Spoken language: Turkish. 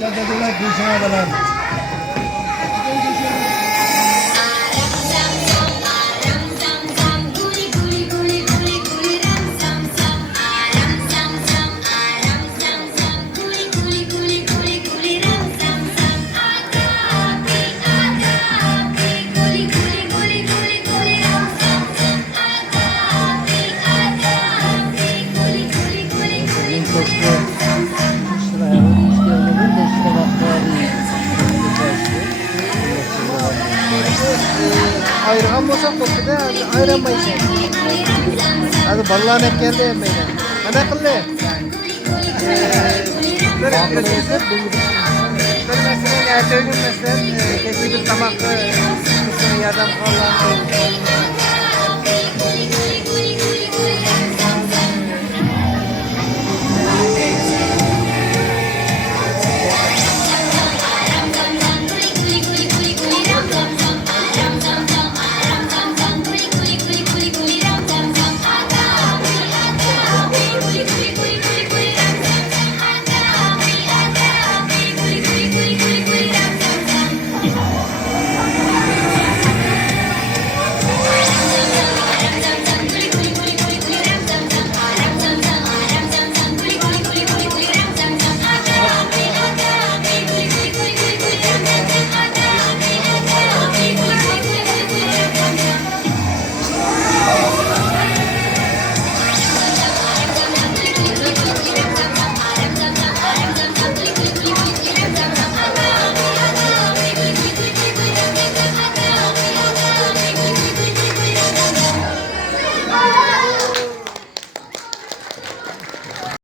Dediler Gülşen'e kadar. Ayırgan bolsa kopida ayranmay sen. Hadi ballan hep geldi yemeğine. Ana kıllı. Bir mesele ertesi gün mesela kesin bir tamak yardım kalan